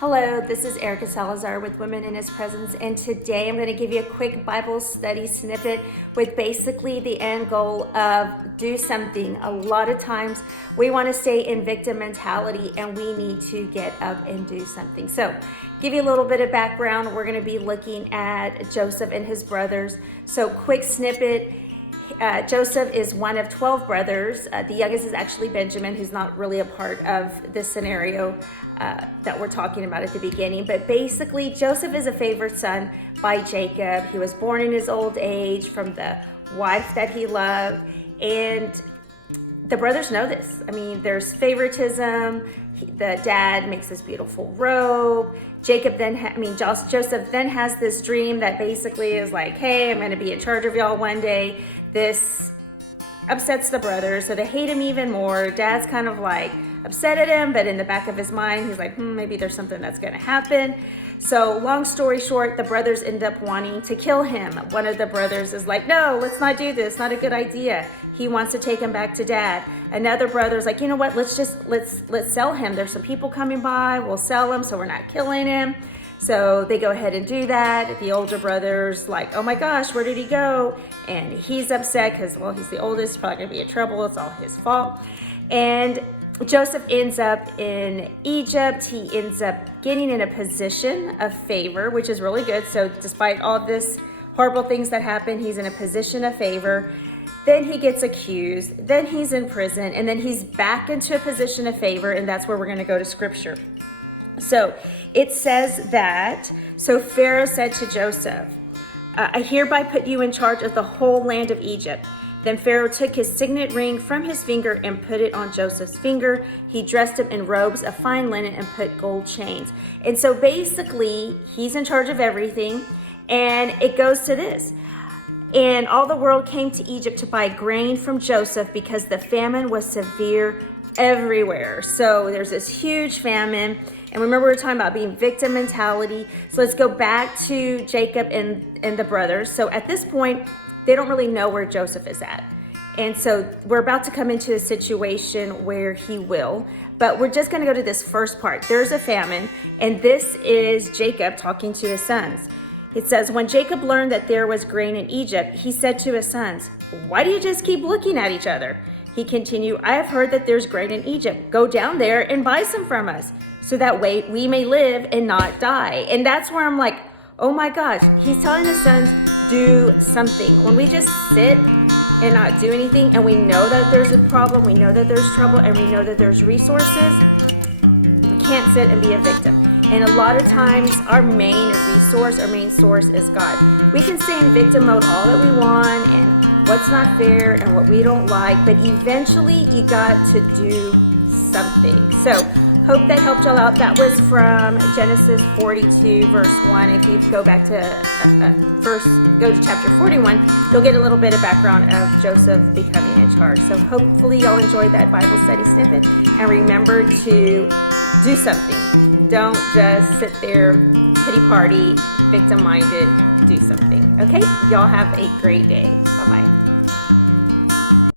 Hello, this is Erica Salazar with Women in His Presence, and today I'm going to give you a quick Bible study snippet with basically the end goal of do something. A lot of times we want to stay in victim mentality and we need to get up and do something. So, give you a little bit of background. We're going to be looking at Joseph and his brothers. So, quick snippet. Joseph is one of 12 brothers. The youngest is actually Benjamin, who's not really a part of this scenario that we're talking about at the beginning. But basically, Joseph is a favored son by Jacob. He was born in his old age from the wife that he loved. And the brothers know this. I mean, there's favoritism. The dad makes this beautiful robe. Joseph then has this dream that basically is like, hey, I'm going to be in charge of y'all one day. This upsets the brothers, so they hate him even more. Dad's kind of like upset at him, but in the back of his mind, he's like, maybe there's something that's going to happen. So long story short, the brothers end up wanting to kill him. One of the brothers is like, no, let's not do this. Not a good idea. He wants to take him back to dad. Another brother's like, you know what? Let's sell him. There's some people coming by. We'll sell him so we're not killing him. So they go ahead and do that. The older brother's like, oh my gosh, where did he go? And he's upset because, well, he's the oldest, probably gonna be in trouble. It's all his fault. And Joseph ends up in Egypt. He ends up getting in a position of favor, which is really good. So despite all this horrible things that happen, he's in a position of favor. Then he gets accused. Then he's in prison. And then he's back into a position of favor. And that's where we're going to go to scripture. So it says that, so Pharaoh said to Joseph, I hereby put you in charge of the whole land of Egypt. Then Pharaoh took his signet ring from his finger and put it on Joseph's finger. He dressed him in robes of fine linen and put gold chains. And so basically, he's in charge of everything. And it goes to this. And all the world came to Egypt to buy grain from Joseph because the famine was severe everywhere. So there's this huge famine. And remember, we were talking about being victim mentality. So let's go back to Jacob and the brothers. So at this point, they don't really know where Joseph is at. And so we're about to come into a situation where he will. But we're just going to go to this first part. There's a famine. And this is Jacob talking to his sons. It says, when Jacob learned that there was grain in Egypt, he said to his sons, why do you just keep looking at each other? He continued, I have heard that there's grain in Egypt. Go down there and buy some from us, so that way we may live and not die. And that's where I'm like, oh my gosh, he's telling his sons, do something. When we just sit and not do anything, and we know that there's a problem, we know that there's trouble, and we know that there's resources, we can't sit and be a victim. And a lot of times, our main source is God. We can stay in victim mode all that we want, and what's not fair, and what we don't like, but eventually, you got to do something. So, hope that helped y'all out. That was from Genesis 42, verse 1. If you go back to go to chapter 41, you'll get a little bit of background of Joseph becoming in charge. So hopefully y'all enjoyed that Bible study snippet. And remember to do something. Don't just sit there, pity party, victim-minded. Do something. Okay? Y'all have a great day. Bye-bye.